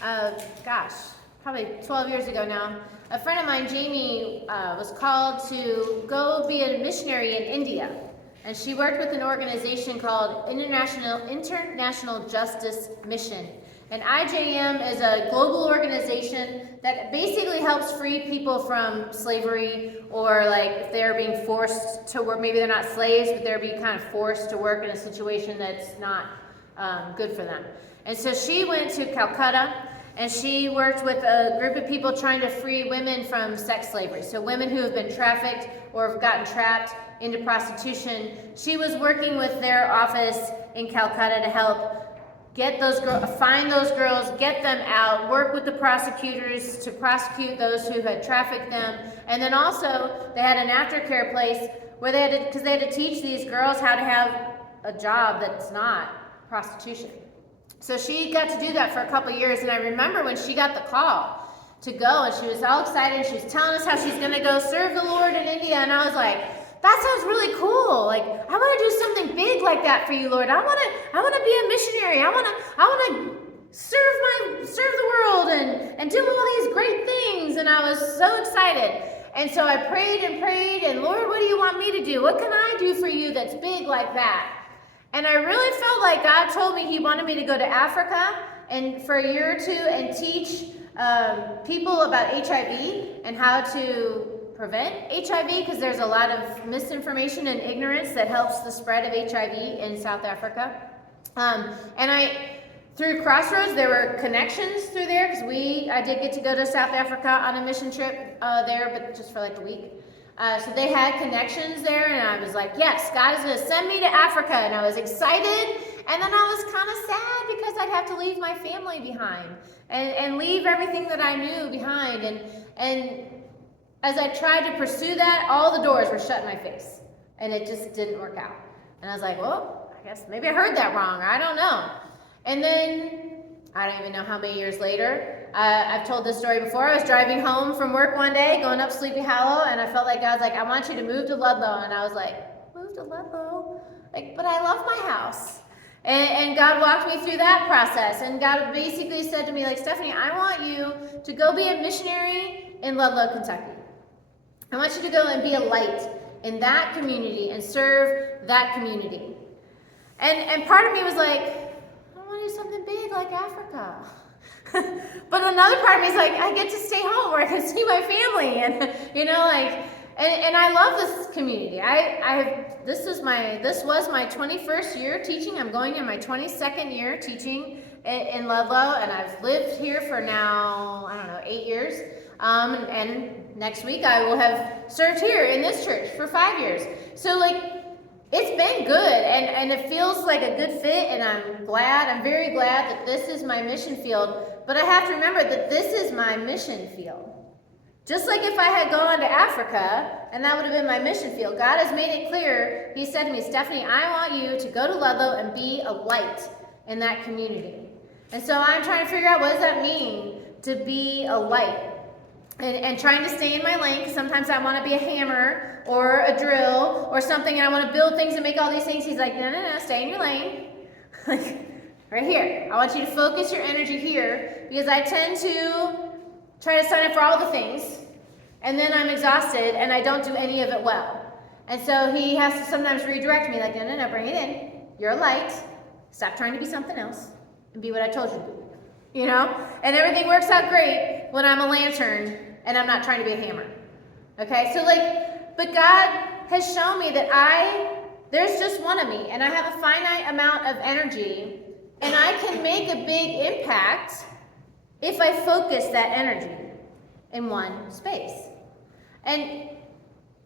gosh, probably 12 years ago now, a friend of mine, Jamie, was called to go be a missionary in India. And she worked with an organization called International Justice Mission. And IJM is a global organization that basically helps free people from slavery, or like if they're being forced to work, maybe they're not slaves, but they're being kind of forced to work in a situation that's not good for them. And so she went to Calcutta, and she worked with a group of people trying to free women from sex slavery. So women who have been trafficked or have gotten trapped into prostitution. She was working with their office in Calcutta to help get those girls, find those girls, get them out, work with the prosecutors to prosecute those who had trafficked them. And then also they had an aftercare place where they had to, because they had to teach these girls how to have a job that's not prostitution. So she got to do that for a couple years, and I remember when she got the call to go, and she was all excited, and she was telling us how she's going to go serve the Lord in India, and I was like, that sounds really cool. Like, I want to do something big like that for you, Lord. I want to be a missionary. I want to serve the world and do all these great things, and I was so excited. And so I prayed, and Lord, what do you want me to do? What can I do for you that's big like that? And I really felt like God told me He wanted me to go to Africa and for a year or two and teach people about HIV and how to prevent HIV, because there's a lot of misinformation and ignorance that helps the spread of HIV in South Africa. Through Crossroads, there were connections through there, because I did get to go to South Africa on a mission trip there, but just for like a week. So they had connections there, and I was like, yes, God is going to send me to Africa, and I was excited, and then I was kind of sad because I'd have to leave my family behind and leave everything that I knew behind, and as I tried to pursue that, all the doors were shut in my face, and it just didn't work out. And I was like, well, I guess maybe I heard that wrong, or I don't know. And then, I don't even know how many years later, I've told this story before. I was driving home from work one day, going up Sleepy Hollow, and I felt like God's like, I want you to move to Ludlow. And I was like, move to Ludlow? Like, but I love my house. And God walked me through that process. And God basically said to me, like, Stephanie, I want you to go be a missionary in Ludlow, Kentucky. I want you to go and be a light in that community and serve that community. And part of me was like, I want to do something big like Africa. But another part of me is like, I get to stay home where I can see my family, and and I love this community. This was my 21st year teaching. I'm going in my 22nd year teaching in Ludlow, and I've lived here for now, 8 years. And next week I will have served here in this church for 5 years. So it's been good, and it feels like a good fit, and I'm very glad that this is my mission field. But I have to remember that this is my mission field. Just like if I had gone to Africa, and that would have been my mission field, God has made it clear. He said to me, Stephanie, I want you to go to Ludlow and be a light in that community. And so I'm trying to figure out, what does that mean to be a light? And trying to stay in my lane, because sometimes I want to be a hammer or a drill or something, and I want to build things and make all these things. He's like, no, stay in your lane. Right here. I want you to focus your energy here, because I tend to try to sign up for all the things, and then I'm exhausted, and I don't do any of it well. And so he has to sometimes redirect me, like, no, bring it in. You're a light. Stop trying to be something else and be what I told you to be. And everything works out great when I'm a lantern and I'm not trying to be a hammer. Okay, so but God has shown me that there's just one of me, and I have a finite amount of energy, and I can make a big impact if I focus that energy in one space. And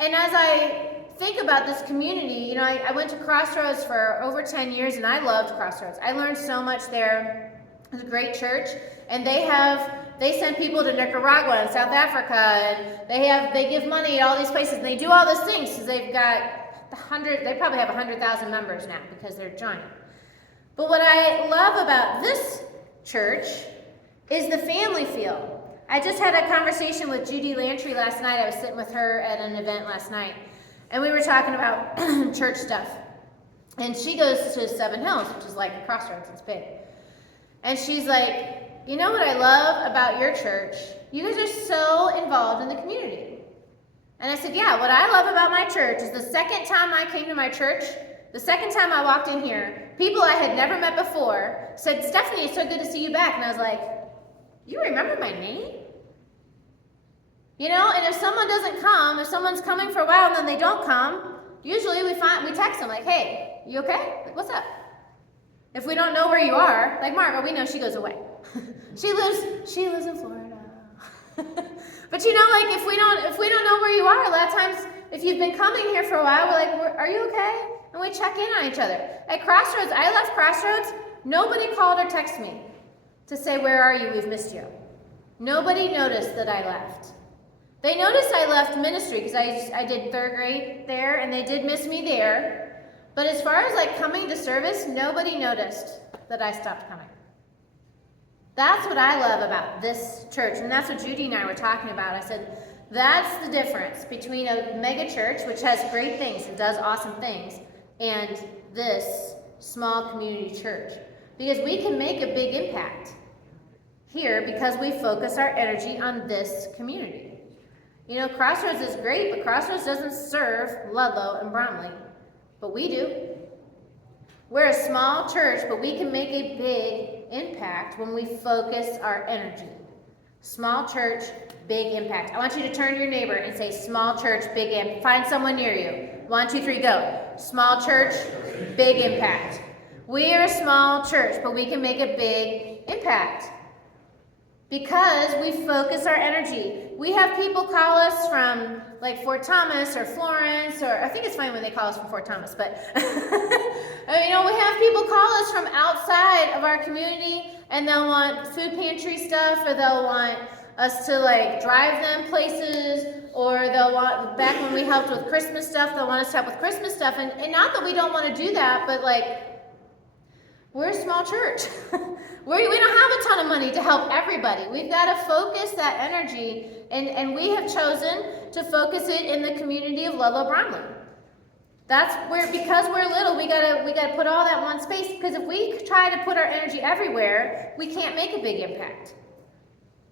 as I think about this community, I went to Crossroads for over 10 years, and I loved Crossroads. I learned so much there. It's a great church, and they send people to Nicaragua and South Africa, and they give money at all these places, and they do all those things because they've got they probably have 100,000 members now because they're joining. But what I love about this church is the family feel. I just had a conversation with Judy Lantry last night. I was sitting with her at an event last night, and we were talking about church stuff. And she goes to Seven Hills, which is like a Crossroads. It's big. And she's like, you know what I love about your church? You guys are so involved in the community. And I said, yeah, what I love about my church is the second time I came to my church, the second time I walked in here, people I had never met before said, Stephanie, it's so good to see you back. And I was like, you remember my name? You know, and if someone doesn't come, if someone's coming for a while and then they don't come, usually we text them like, hey, you okay? Like, what's up? If we don't know where you are, like Margaret, we know she goes away. she lives in Florida. But you know, like if we don't know where you are, a lot of times if you've been coming here for a while, we're like, are you okay? And we check in on each other. At Crossroads, I left Crossroads, nobody called or texted me to say, where are you? We've missed you. Nobody noticed that I left. They noticed I left ministry because I did 3rd grade there, and they did miss me there. But as far as like coming to service, nobody noticed that I stopped coming. That's what I love about this church, and that's what Judy and I were talking about. I said, that's the difference between a mega church, which has great things and does awesome things, and this small community church. Because we can make a big impact here because we focus our energy on this community. You know, Crossroads is great, but Crossroads doesn't serve Ludlow and Bromley, but we do. We're a small church, but we can make a big impact when we focus our energy. Small church, big impact. I want you to turn to your neighbor and say, small church, big impact. Find someone near you. 1, 2, 3, go. Small church, big impact. We are a small church, but we can make a big impact because we focus our energy. We have people call us from like Fort Thomas or Florence, or I think it's fine when they call us from Fort Thomas, but you know, we have people call us from outside of our community, and they'll want food pantry stuff, or they'll want us to like drive them places, or they'll want, back when we helped with Christmas stuff, they'll want us to help with Christmas stuff, and not that we don't want to do that, but like, we're a small church. We don't have a ton of money to help everybody. We've got to focus that energy, and we have chosen to focus it in the community of Ludlow Bromley. That's where, because we're little, we gotta put all that in one space, because if we try to put our energy everywhere, we can't make a big impact.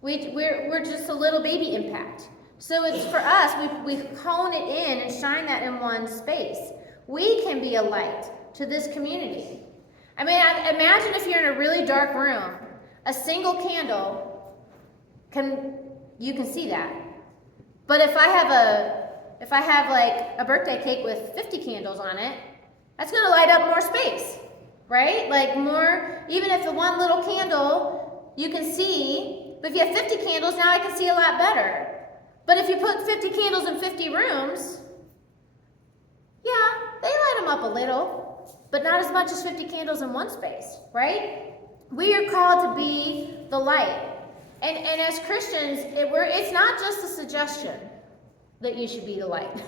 We're just a little baby impact. So it's for us, we hone it in and shine that in one space. We can be a light to this community. I mean, imagine if you're in a really dark room, a single candle you can see that. But if I have like a birthday cake with 50 candles on it, that's going to light up more space, right? Like more, even if the one little candle you can see, but if you have 50 candles, now I can see a lot better. But if you put 50 candles in 50 rooms, yeah, they light them up a little, but not as much as 50 candles in one space, right? We are called to be the light. And as Christians, it's not just a suggestion that you should be the light.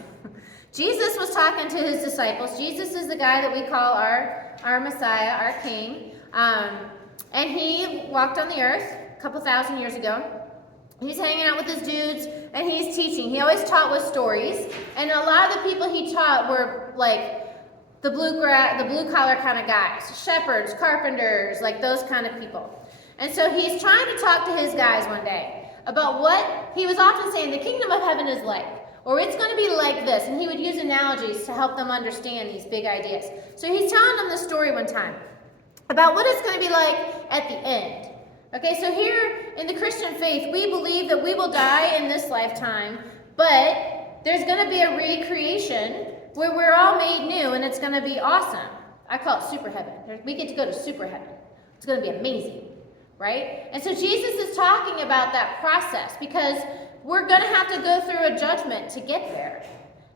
Jesus was talking to his disciples. Jesus is the guy that we call our Messiah, our King. And he walked on the earth a couple thousand years ago. He's hanging out with his dudes, and he's teaching. He always taught with stories. And a lot of the people he taught were like the blue-collar kind of guys, shepherds, carpenters, like those kind of people. And so he's trying to talk to his guys one day about what he was often saying the kingdom of heaven is like, or it's going to be like this. And he would use analogies to help them understand these big ideas. So he's telling them this story one time about what it's going to be like at the end. Okay, so here in the Christian faith, we believe that we will die in this lifetime, but there's going to be a recreation where we're all made new, and it's going to be awesome. I call it super heaven. We get to go to super heaven. It's going to be amazing, right? And so Jesus is talking about that process because we're going to have to go through a judgment to get there.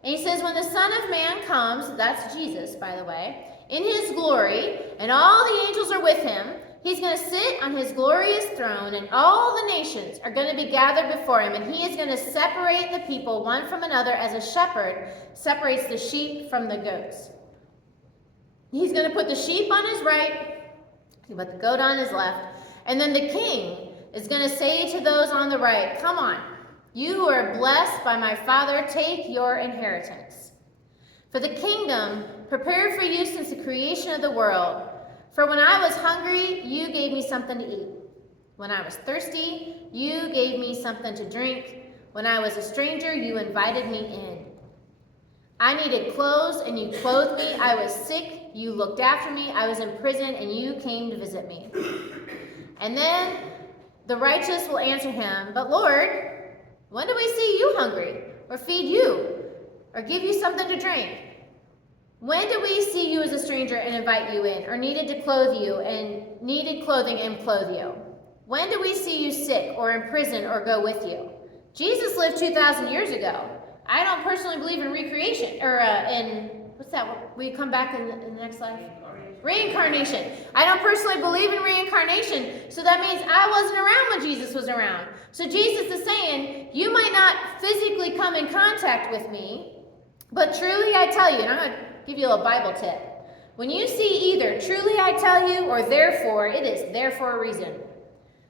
And he says, when the Son of Man comes, that's Jesus, by the way, in his glory, and all the angels are with him, he's going to sit on his glorious throne, and all the nations are going to be gathered before him, and he is going to separate the people one from another as a shepherd separates the sheep from the goats. He's going to put the sheep on his right, he'll put the goat on his left, and then the king is going to say to those on the right, come on, you who are blessed by my Father, take your inheritance. For the kingdom prepared for you since the creation of the world. For when I was hungry, you gave me something to eat. When I was thirsty, you gave me something to drink. When I was a stranger, you invited me in. I needed clothes, and you clothed me. I was sick, you looked after me. I was in prison, and you came to visit me. And then the righteous will answer him, but Lord, when do we see you hungry, or feed you, or give you something to drink? When did we see you as a stranger and invite you in, or needed to clothe you and needed clothing and clothe you? When did we see you sick or in prison or go with you? Jesus lived 2,000 years ago. I don't personally believe in recreation, or what's that? Will you come back in the next life? Reincarnation. I don't personally believe in reincarnation, so that means I wasn't around when Jesus was around. So Jesus is saying, you might not physically come in contact with me, but truly I tell you, and I'm going to give you a little Bible tip. When you see either truly I tell you or therefore, it is there for a reason.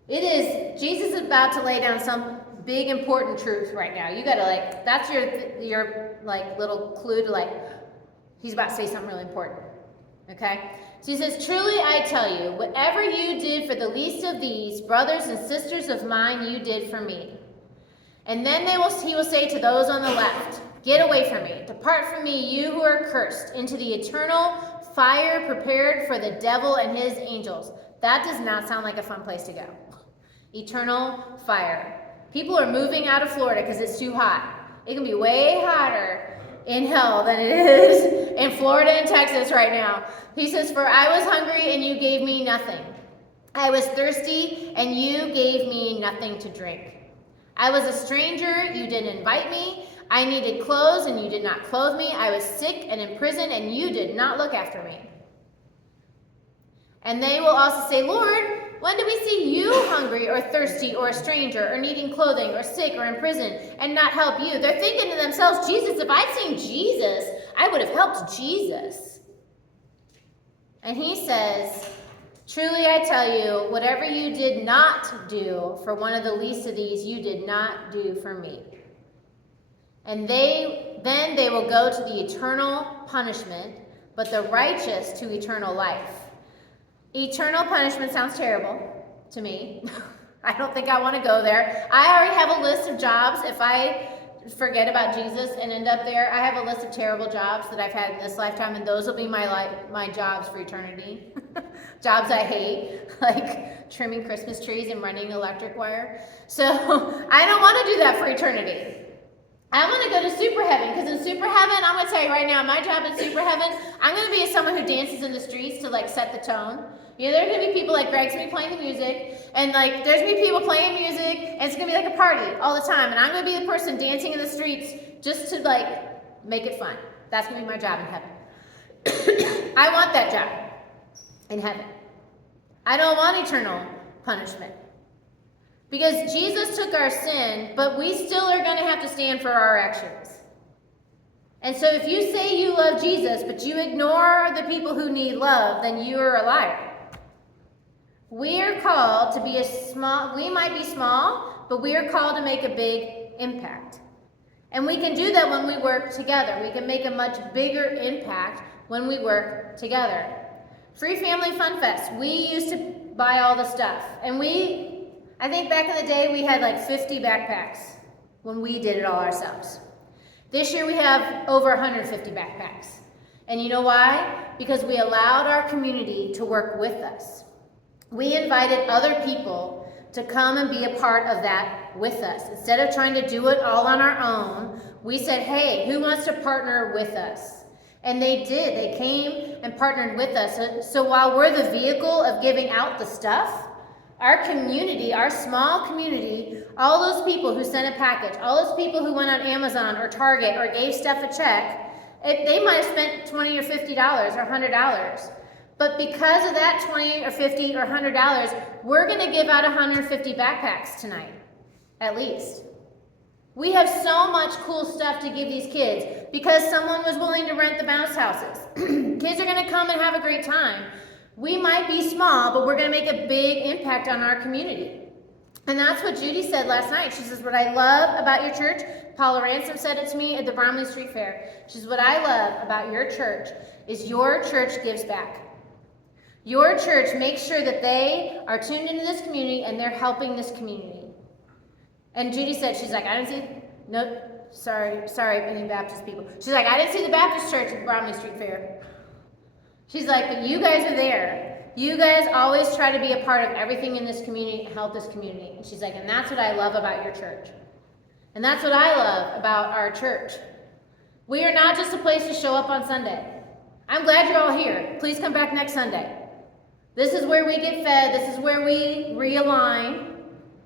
It is, Jesus is about to lay down some big important truth right now. You got to that's your little clue to he's about to say something really important. Okay? So he says, truly I tell you, whatever you did for the least of these brothers and sisters of mine, you did for me. And then he will say to those on the left, get away from me. Depart from me, you who are cursed, into the eternal fire prepared for the devil and his angels. That does not sound like a fun place to go. Eternal fire. People are moving out of Florida because it's too hot. It can be way hotter in hell than it is in Florida and Texas right now. He says, for I was hungry and you gave me nothing. I was thirsty and you gave me nothing to drink. I was a stranger, you didn't invite me. I needed clothes and you did not clothe me. I was sick and in prison and you did not look after me. And they will also say, Lord, when did we see you hungry or thirsty or a stranger or needing clothing or sick or in prison and not help you? They're thinking to themselves, Jesus, if I'd seen Jesus, I would have helped Jesus. And he says, truly I tell you, whatever you did not do for one of the least of these, you did not do for me. And then they will go to the eternal punishment, but the righteous to eternal life. Eternal punishment sounds terrible to me. I don't think I want to go there. I already have a list of jobs. If I forget about Jesus and end up there, I have a list of terrible jobs that I've had in this lifetime, and those will be my jobs for eternity. Jobs I hate, like trimming Christmas trees and running electric wire. So I don't want to do that for eternity. I want to go to super heaven, because in super heaven, I'm going to tell you right now, my job in super heaven, I'm going to be someone who dances in the streets to set the tone. You know, there's going to be people Greg's going to be playing the music, and there's going to be people playing music, and it's going to be a party all the time, and I'm going to be the person dancing in the streets just to make it fun. That's going to be my job in heaven. I want that job in heaven. I don't want eternal punishment. Because Jesus took our sin, but we still are going to have to stand for our actions. And so if you say you love Jesus, but you ignore the people who need love, then you are a liar. We are called to be we might be small, but we are called to make a big impact. And we can do that when we work together. We can make a much bigger impact when we work together. Free Family Fun Fest. We used to buy all the stuff. And I think back in the day, we had 50 backpacks when we did it all ourselves. This year, we have over 150 backpacks. And you know why? Because we allowed our community to work with us. We invited other people to come and be a part of that with us. Instead of trying to do it all on our own, we said, hey, who wants to partner with us? And they did. They came and partnered with us. So while we're the vehicle of giving out the stuff, our community, our small community, all those people who sent a package, all those people who went on Amazon or Target or gave Steph a check, they might have spent $20 or $50 or $100. But because of that $20 or $50 or $100, we're going to give out 150 backpacks tonight, at least. We have so much cool stuff to give these kids because someone was willing to rent the bounce houses. Kids are going to come and have a great time. We might be small, but we're going to make a big impact on our community. And that's what Judy said last night. She says, what I love about your church, Paula Ransom said it to me at the Bromley Street Fair. She says, what I love about your church is your church gives back. Your church makes sure that they are tuned into this community and they're helping this community. And Judy said, she's like, I didn't see, no, sorry, any Baptist people. She's like, I didn't see the Baptist church at the Bromley Street Fair. She's like, but you guys are there. You guys always try to be a part of everything in this community and help this community. And she's like, and that's what I love about your church. And that's what I love about our church. We are not just a place to show up on Sunday. I'm glad you're all here. Please come back next Sunday. This is where we get fed. This is where we realign,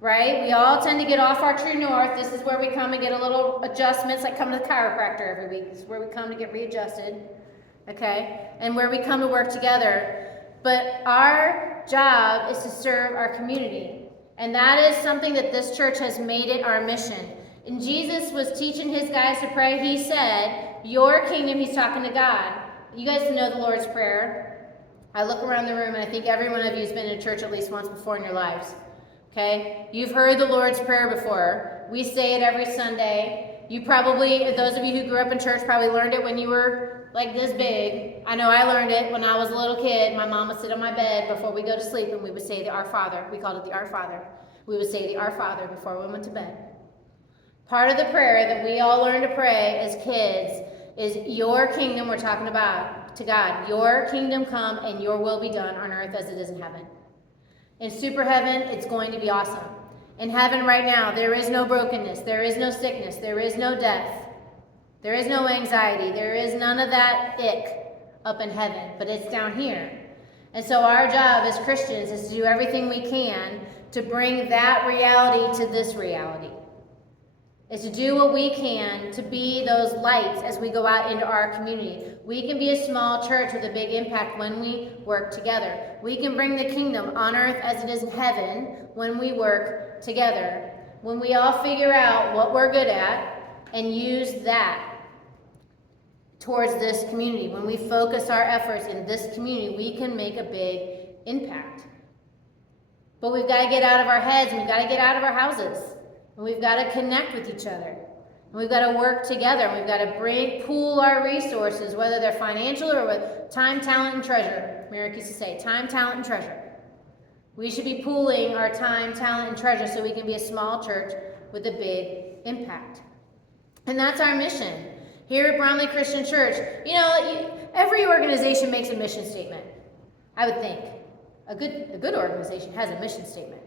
right? We all tend to get off our true north. This is where we come and get a little adjustments, like coming to the chiropractor every week. This is where we come to get readjusted, okay? And where we come to work together. But our job is to serve our community. And that is something that this church has made it our mission. And Jesus was teaching his guys to pray. He said, your kingdom, he's talking to God. You guys know the Lord's Prayer. I look around the room and I think every one of you has been in church at least once before in your lives. Okay? You've heard the Lord's Prayer before. We say it every Sunday. You probably, those of you who grew up in church, probably learned it when you were like this big. I know I learned it when I was a little kid. My mom would sit on my bed before we go to sleep and we would say the Our Father. We called it the Our Father. We would say the Our Father before we went to bed. Part of the prayer that we all learn to pray as kids is your kingdom, we're talking about to God. Your kingdom come and your will be done on earth as it is in heaven. In super heaven, it's going to be awesome. In heaven right now, there is no brokenness. There is no sickness. There is no death. There is no anxiety. There is none of that ick up in heaven, but it's down here. And so our job as Christians is to do everything we can to bring that reality to this reality. Is to do what we can to be those lights as we go out into our community. We can be a small church with a big impact when we work together. We can bring the kingdom on earth as it is in heaven when we work together. When we all figure out what we're good at and use that towards this community. When we focus our efforts in this community, we can make a big impact. But we've got to get out of our heads and we've got to get out of our houses. And we've got to connect with each other. And we've got to work together. And we've got to pool our resources, whether they're financial or with time, talent, and treasure. Merrick used to say, time, talent, and treasure. We should be pooling our time, talent, and treasure so we can be a small church with a big impact. And that's our mission. Here at Bromley Christian Church, every organization makes a mission statement, I would think. A good organization has a mission statement.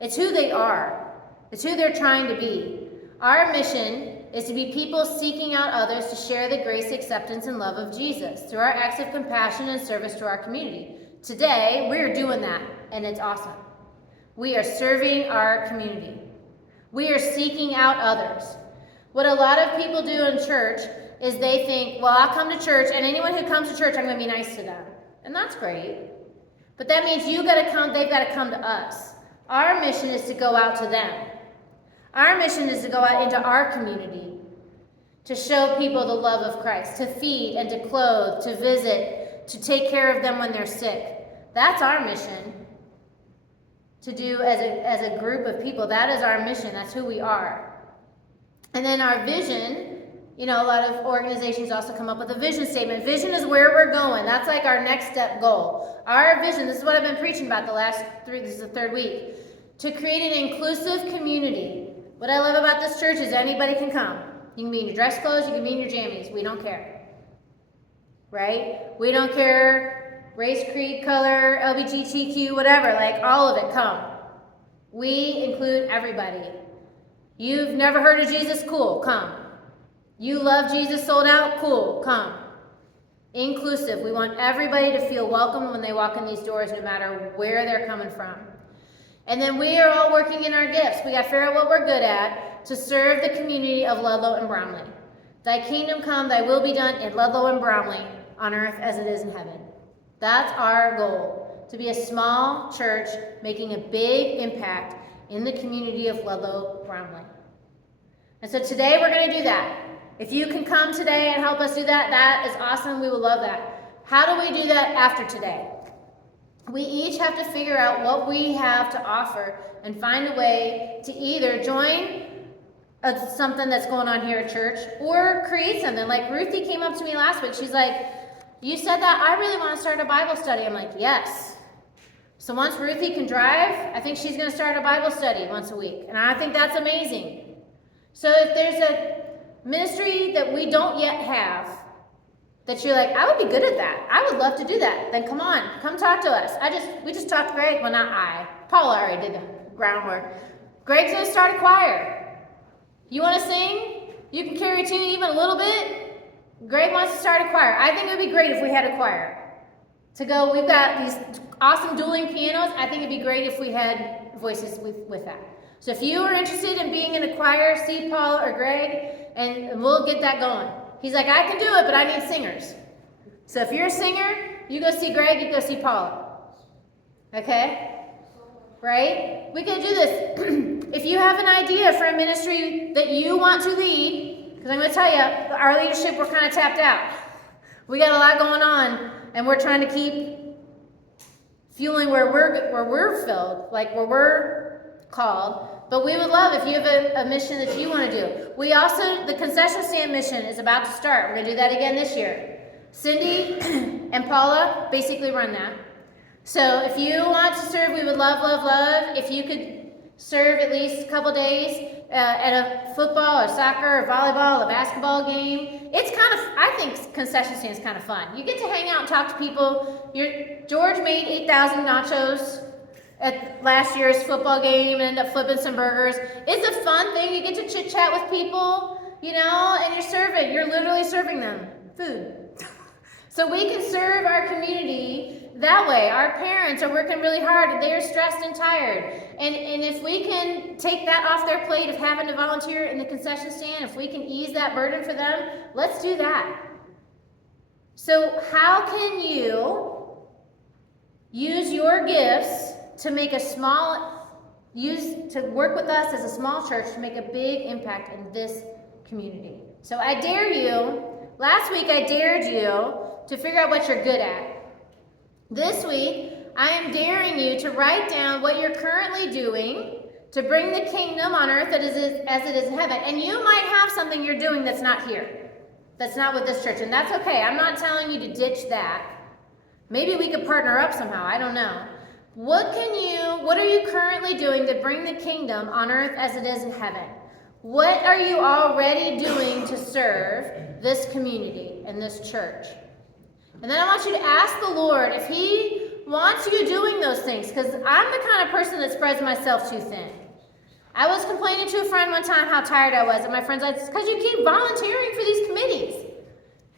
It's who they are. It's who they're trying to be. Our mission is to be people seeking out others to share the grace, acceptance, and love of Jesus through our acts of compassion and service to our community. Today, we're doing that, and it's awesome. We are serving our community. We are seeking out others. What a lot of people do in church is they think, well, I'll come to church, and anyone who comes to church, I'm going to be nice to them. And that's great. But that means they've got to come to us. Our mission is to go out to them. Our mission is to go out into our community, to show people the love of Christ, to feed and to clothe, to visit, to take care of them when they're sick. That's our mission to do as a group of people. That is our mission. That's who we are. And then our vision, a lot of organizations also come up with a vision statement. Vision is where we're going. That's like our next step goal. Our vision, this is what I've been preaching about this is the third week, to create an inclusive community. What I love about this church is anybody can come. You can be in your dress clothes, you can be in your jammies. We don't care. Right? We don't care race, creed, color, LGBTQ, whatever. Like all of it, come. We include everybody. You've never heard of Jesus? Cool, come. You love Jesus sold out? Cool, come. Inclusive. We want everybody to feel welcome when they walk in these doors, no matter where they're coming from. And then we are all working in our gifts. We got to figure out what we're good at to serve the community of Ludlow and Bromley. Thy kingdom come, thy will be done in Ludlow and Bromley on earth as it is in heaven. That's our goal, to be a small church making a big impact in the community of Ludlow, Bromley. And so today we're going to do that. If you can come today and help us do that, that is awesome. We will love that. How do we do that after today? We each have to figure out what we have to offer and find a way to either join something that's going on here at church or create something. Like Ruthie came up to me last week. She's like, You said that, I really want to start a Bible study. I'm like, yes. So once Ruthie can drive, I think she's going to start a Bible study once a week. And I think that's amazing. So if there's a ministry that we don't yet have, that you're like, I would be good at that, I would love to do that, then come on, come talk to us. We just talked to Greg, well, not I. Paula already did the groundwork. Greg's going to start a choir. You want to sing? You can carry a tune even a little bit. Greg wants to start a choir. I think it would be great if we had a choir. To go, we've got these awesome dueling pianos. I think it'd be great if we had voices with that. So if you are interested in being in a choir, see Paula or Greg, and we'll get that going. He's like, I can do it, but I need singers. So if you're a singer, you go see Greg, you go see Paula. Okay? Right? We can do this. If you have an idea for a ministry that you want to lead, because I'm going to tell you, our leadership, we're kind of tapped out. We got a lot going on, and we're trying to keep fueling where we're filled, like where we're called. But we would love if you have a mission that you want to do. We also, the concession stand mission is about to start. We're going to do that again this year. Cindy and Paula basically run that. So if you want to serve, we would love, love, love if you could serve at least a couple days at a football or soccer or volleyball or basketball game. It's kind of, I think concession stand is kind of fun. You get to hang out and talk to people. George made 8,000 nachos at last year's football game and ended up flipping some burgers. It's a fun thing. You get to chit chat with people, and you're literally serving them food. So we can serve our community that way. Our parents are working really hard. They're stressed and tired. And if we can take that off their plate of having to volunteer in the concession stand, if we can ease that burden for them, let's do that. So how can you use your gifts to make to work with us as a small church to make a big impact in this community? So I dare you, last week I dared you to figure out what you're good at. This week, I am daring you to write down what you're currently doing to bring the kingdom on earth as it is in heaven. And you might have something you're doing that's not here, that's not with this church, and that's okay. I'm not telling you to ditch that. Maybe we could partner up somehow, I don't know. What are you currently doing to bring the kingdom on earth as it is in heaven? What are you already doing to serve this community and this church? And then I want you to ask the Lord if He wants you doing those things, because I'm the kind of person that spreads myself too thin. I was complaining to a friend one time how tired I was, and my friend's like, it's because you keep volunteering for these committees.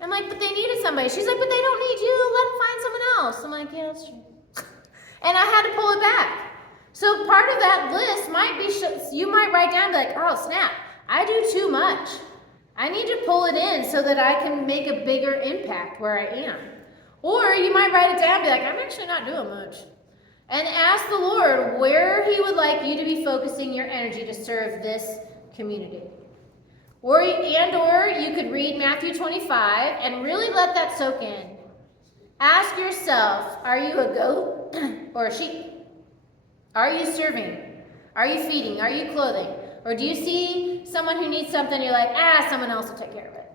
I'm like, but they needed somebody. She's like, but they don't need you. Let them find someone else. I'm like, yeah, that's true. And I had to pull it back. So part of that list might be, you might write down, like, oh, snap, I do too much. I need to pull it in so that I can make a bigger impact where I am. Or you might write it down and be like, I'm actually not doing much. And ask the Lord where He would like you to be focusing your energy to serve this community. Or you could read Matthew 25 and really let that soak in. Ask yourself, are you a goat or a sheep? Are you serving? Are you feeding? Are you clothing? Or do you see someone who needs something and you're like, someone else will take care of it?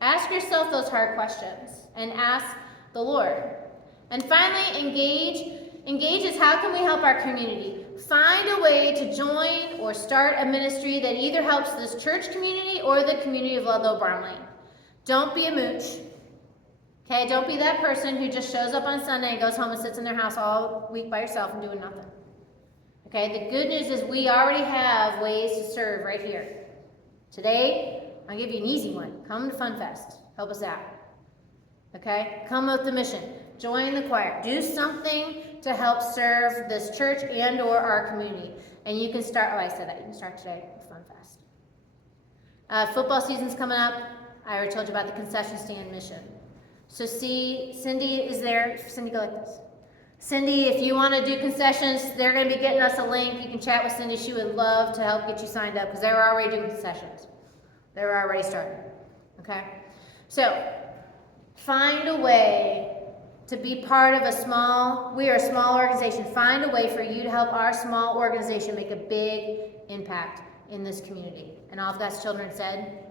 Ask yourself those hard questions and ask the Lord. And finally, engage. Engage is how can we help our community? Find a way to join or start a ministry that either helps this church community or the community of Ludlow, Bromley. Don't be a mooch. Okay, don't be that person who just shows up on Sunday and goes home and sits in their house all week by yourself and doing nothing. Okay, the good news is we already have ways to serve right here. Today, I'll give you an easy one. Come to Fun Fest. Help us out. Okay, come with the mission. Join the choir. Do something to help serve this church and or our community. And you can start, I said that. You can start today with Fun Fest. Football season's coming up. I already told you about the concession stand mission. So see, Cindy is there. Cindy, go like this. Cindy, if you want to do concessions, they're going to be getting us a link. You can chat with Cindy. She would love to help get you signed up because they were already doing concessions. They were already starting. Okay? So, find a way to be part of we are a small organization. Find a way for you to help our small organization make a big impact in this community. And all of God's children said,